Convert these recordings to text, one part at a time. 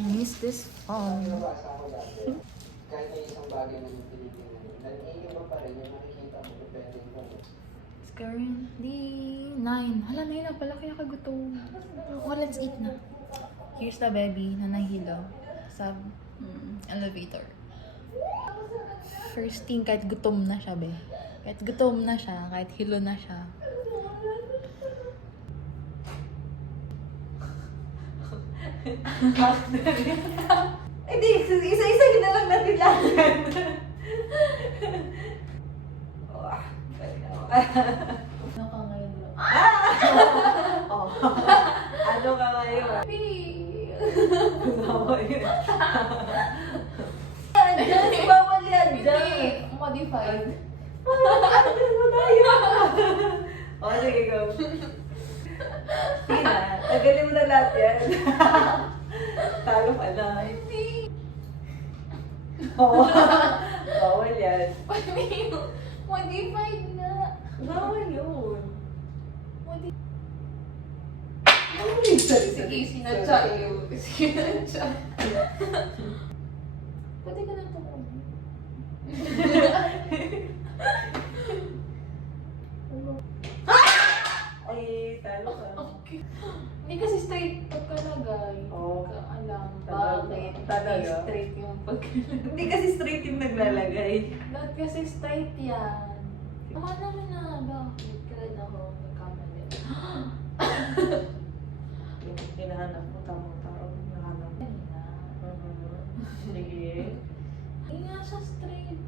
Miss this phone. Nabasa ko dati, kahit may isang bagay na yung Pilipinas, nag-iiba pa rin yung makikita mo depende mo. It's currently 9. Hala, 9 na pala kaya kagutom. Oh, let's eat na. Here's the baby na nahilo sa elevator. First thing, kahit gutom na siya, be. Kahit gutom na siya, kahit hilo na siya. Hindi, isa-isa na lang natin lahat. Ano ka ngayon, bro? Oh. Ano ka ngayon? Ano yun? Andyan, bawal yan dyan. Modified. Andyan mo tayo. O, sige, go. Sige na, tagalin mo na lahat yan. Talo ka na. Oo. Bawal yan. Modified na. Bawal yun. Sige, sinadya eh. Sinadya. Pwede ka na ito ko. Ay, talo ka. Okay. Hindi kasi straight pagkalagay. Oo. Alam, Talaga? bakit? Talaga? Hindi straight yung pagkalagay. Hindi kasi straight yung naglalagay. Lahat kasi straight yan. Baka naman na, bakit? Kailan ako nagkamali. Yung hinahanap mo, tamang tao. Hinahanap mo. Kanina. Sige. Hindi nga siya straight.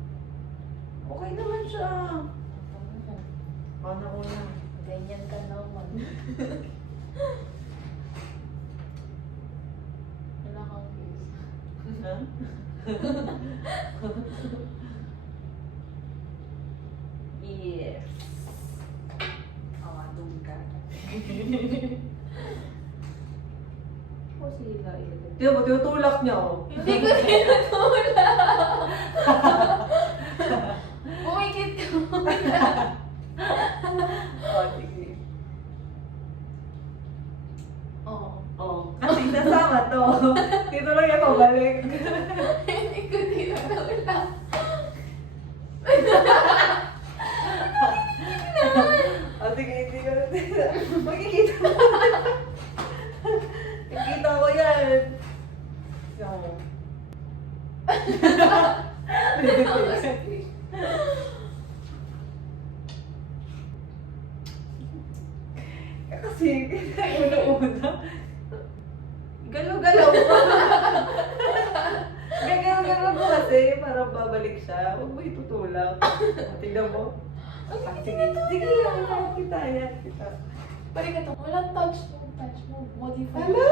Okay naman siya. Ano una? Ganyan ka naman. Wala kang face. Ha? Yes. Doon ka. O sila yun. Tiyo mo, tinutulak niya oh. Hindi ko tinutulak. Umikit ka muna. Oh, sige. Oo. Oh, kasi nasama to. Dito lang niya pabalik. Hindi ko tinutulak. Oh, sige, hindi ko na. Makikita mo. Nakikita ko yan. So. Kasi, una-una. Galaw-galaw mo. Gagalaw-galaw mo kasi para babalik siya. Huwag mo itutulak. Tignan mo. Ah, sige, sige. Kita yan. Kita. Pwede ka to. Walang touch mo. Touch mo. Modify. Hello!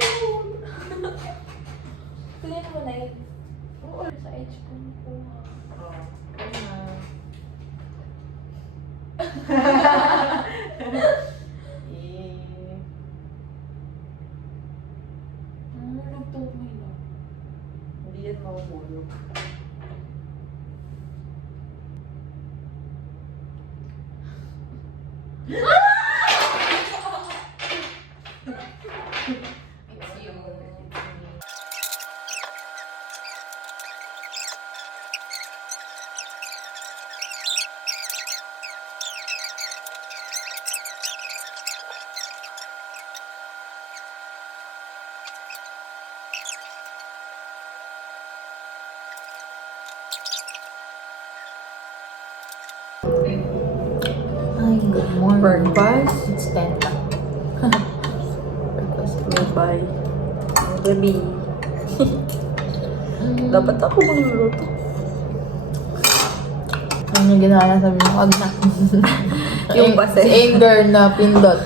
Tignan mo. Clean mo na yun. Oo, sa edge ko. Oh, kaya. Lugtog mo yun. Hindi yan mahuhulog. It's you. Ay, good morning. Breakfast? It's 10 na. Breakfast. Bye. Gabi. Dapat ako magluluto. Ano yung ginawa na sabi mo? Wag na. Yung base. Si anger na pindot.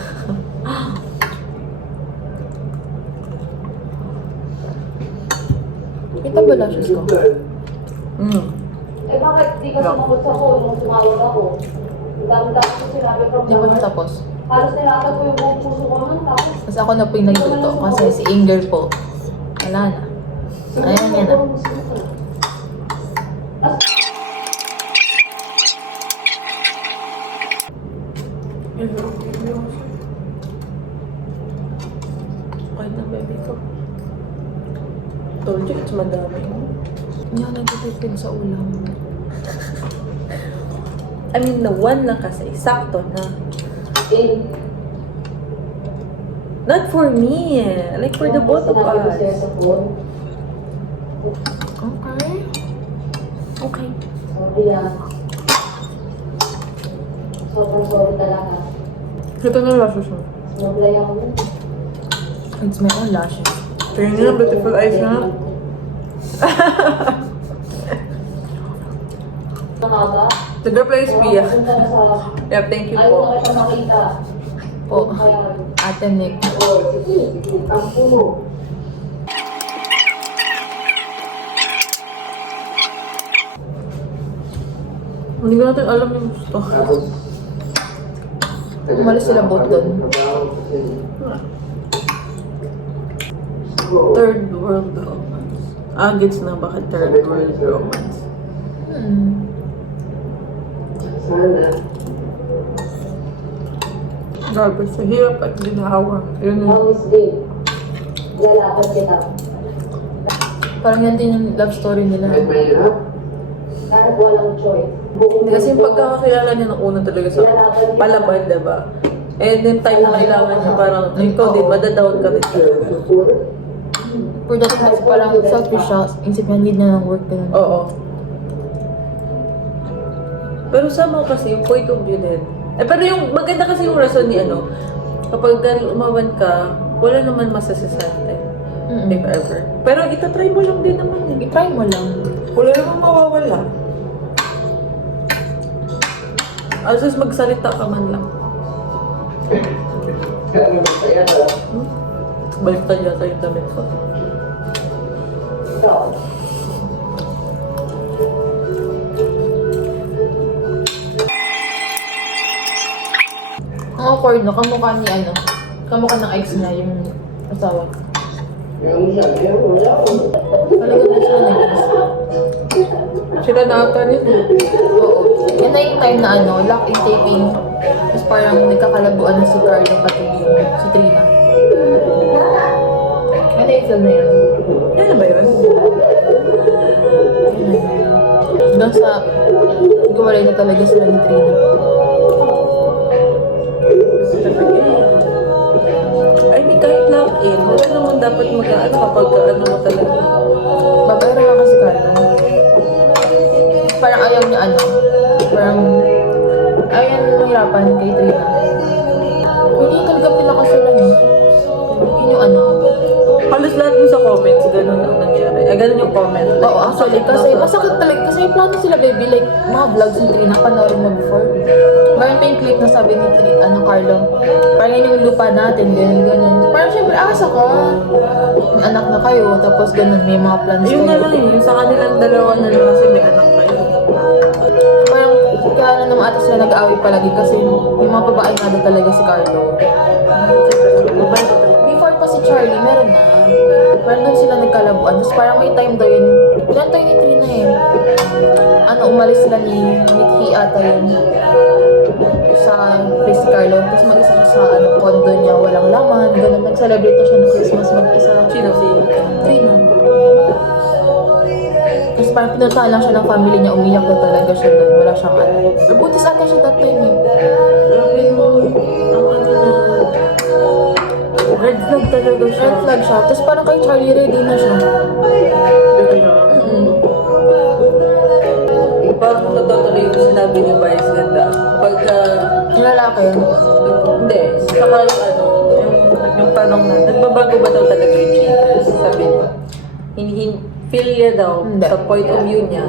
Kita ba lang shoes ko? Eh bakit di ka sumagot sa phone nung tumawag ako? Dami-dami ko sinabi from Hindi ko natapos. Halos nilakad ko yung buong puso ko nun, tapos Kasi ako na po yung nagluto. Kasi si anger po. Wala na. Ayan yan na. Okay na, baby ko. told you, it's madami. Hindi ako nagtitipid sa ulam. I mean, the one lang kasi, sakto na. Eh, Not for me, like for the both of sinabi ko sa'yo us. sa phone. Okay. Okay. Sorry ah. Sobrang sorry talaga. Kita na lashes mo. Sinablay ako nun. It's my own lashes. Tingnan niyo, beautiful eyes na. Ano ba? The girl plays Pia. Punta na sa... Yep, thank you Ayaw na po. kita makita. Po. Kaya... Ate Nick. Sige, ang puno. Hindi ko natin alam yung gusto. Tapos, Umalis sila both doon. Third world romance. Gets na bakit third world romance? Sana. Grabe, sa hirap at ginawa. Yun yun. Always babe. Lalakad kita. Parang yan din yung love story nila. Kahit mahirap, Kahit walang choice. Hindi kasi yung pagkakakilala niya ng una talaga sa palaban, diba? And then time na kailangan niya parang, ikaw din, madadown ka din talaga. For that kasi parang selfish siya. Isip niya, need niya ng work ganun. Oo. Pero somehow kasi yung point of view din. Pero yung maganda kasi yung rason ni ano, kapag umawan ka, wala naman masasasante. If ever. Pero itatry mo lang din naman eh. I-try mo lang. Wala namang mawawala. As magsalita ka man lang. kaya naman kaya na. Balik tayo yata yung damit ko. Ikaw. Ang awkward no, kamukha ni ano, kamukha ng ex niya, yung asawa. Yung isa, meron, wala ko. Talaga na sila nag-kiss. Sila na ata niya. Oo. Yan na yung time na ano, lock-in taping. Tapos parang nagkakalabuan na si Carlo pati yung si Trina. Yan na yung film na yun. Yan na ba yun? Hanggang sa gumalay na talaga sila ni Trina. Ay, di kahit lock-in. Wala naman dapat mag-aan kapag ano mo talaga. Babayaran ka kasi Carlo. Parang ayaw niya ano. Parang ayaw niya mahirapan kay Trina. Hindi talaga pinaka sila no. Yun yung ano. Halos lahat yung sa comments, ganun ang nangyari. Ganun yung comment. Oo, actually, kasi masakit talaga. Kasi may plano sila, baby. Like, mga vlogs ni Trina, panoorin mo before. Mayroon pa yung clip na sabi ni Trina, Carlo, parang yun yung lupa natin, ganun. Parang syempre, asa ka. May anak na kayo, tapos ganun, may mga plans Yun na kayo. lang yun. Sa kanilang dalawa na lang kasi may anak kayo. Parang, kaya na naman ata sila nag-aaway palagi kasi yung mga babae nga daw talaga si Carlo. Before pa si Charlie, meron na. Parang doon sila nagkalabuan. Tapos parang may time daw yun. Ilan tayo ni Trina eh. Ano, umalis sila ni Mickey ata yun. Sa place si Carlo. Tapos mag-isa siya sa ano, condo niya. Walang laman. Ganun. Nag-celebrate na siya ng Christmas mag-isa. Sino si Trina. Tapos parang pinuntahan lang siya ng family niya. Umiyak na talaga siya doon. Wala siyang ano. Nabutis ata siya that time eh. Grabe mo. Ang ano na. Red flag talaga siya. Red flag siya. Tapos parang kay Charlie ready na siya. Parang kung natutuloy yung sinabi ni Vice ganda. Pagka, Yung lalaki. hindi, saka yung ano, yung tanong na, nagbabago ba daw talaga yung cheaters? Sabi niya, feel niya daw, Hindi. sa point of view niya,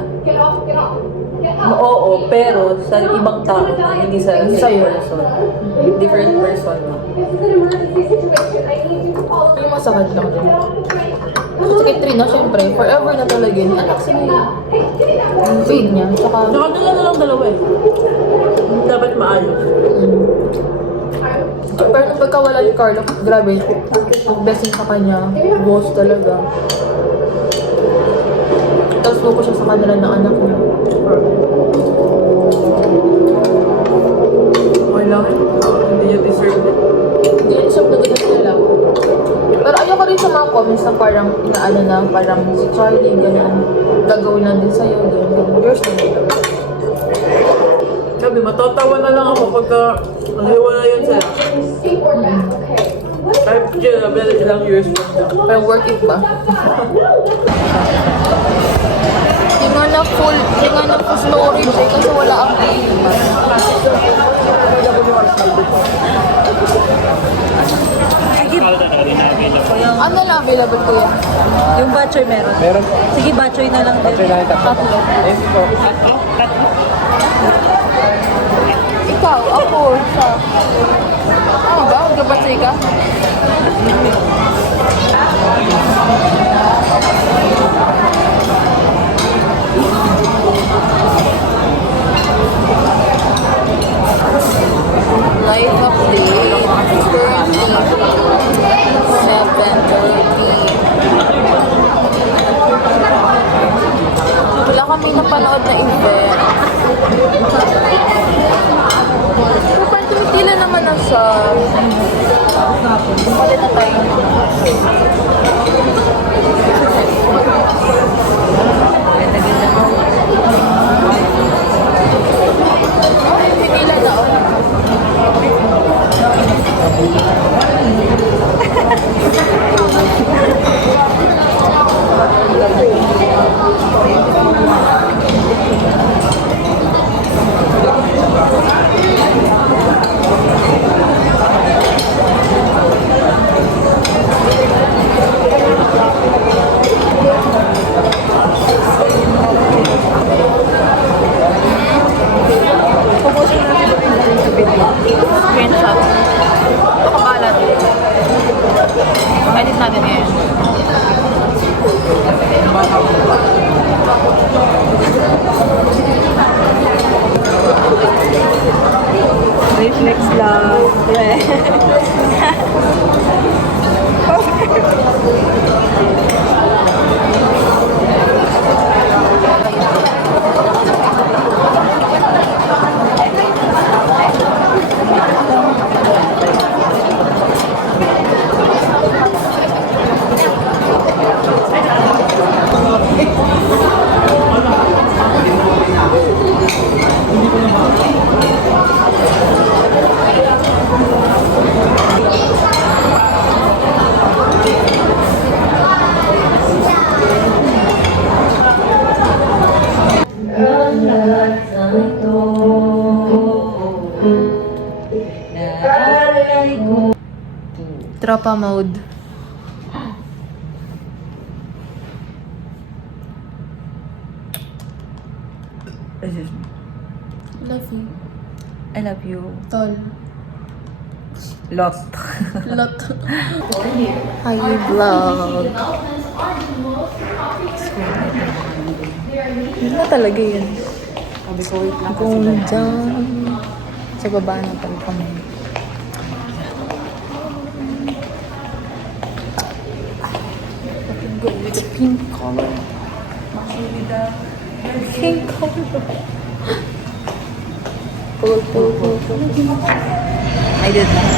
oo, pero sa ibang tao na, hindi sa Sa'yo. person. Different person. Yung masakit lang din. Kasi kay Trina, syempre, forever na talaga yun. Anak sila yung pain niya. Tsaka, Saka na lang dalawa eh. Dapat maayos. pero nung pagkawala ni Carlo, grabe, blessing sa kanya, boss talaga. Tapos buko siya sa kanila ng anak niya. Okay lang eh. Hindi niya deserve it. Hindi rin siya na ganun nila. Pero ayoko rin sa sa mga comments na parang inaano na, parang si Charlie, ganun, gagawin na din sa'yo, ganun. Yours na yun. Sabi, matatawa na lang ako pagka wala yun sa'yo. Kahit ilang years pa. Parang worth it ba? Hindi nga na full storage eh, kasi wala ang iba. Ano na available kuya? Yung batchoy meron. Meron. Sige, batchoy na lang din. Batchoy na lang tatlo. Ayun po. Ikaw, ako, siya. Ano ba? Magkabatsay ka? Life update. Currently, 7:30. Wala kami napanood na event. Pero parang tila naman na siya. Pwede na tayo. Ay, pipila na ako. Screenshot. Pakabalat. Edit natin ngayon. Reflex lang. Tropa mode. Excuse me. Love you. I love you. Tol. Lost. Lot. Hi, vlog. Yun na talaga yun. Sabi ko, wait lang. Kung dyan. Sa baba na pala kami. Go with the pink color. Pink color. Pull. I did that.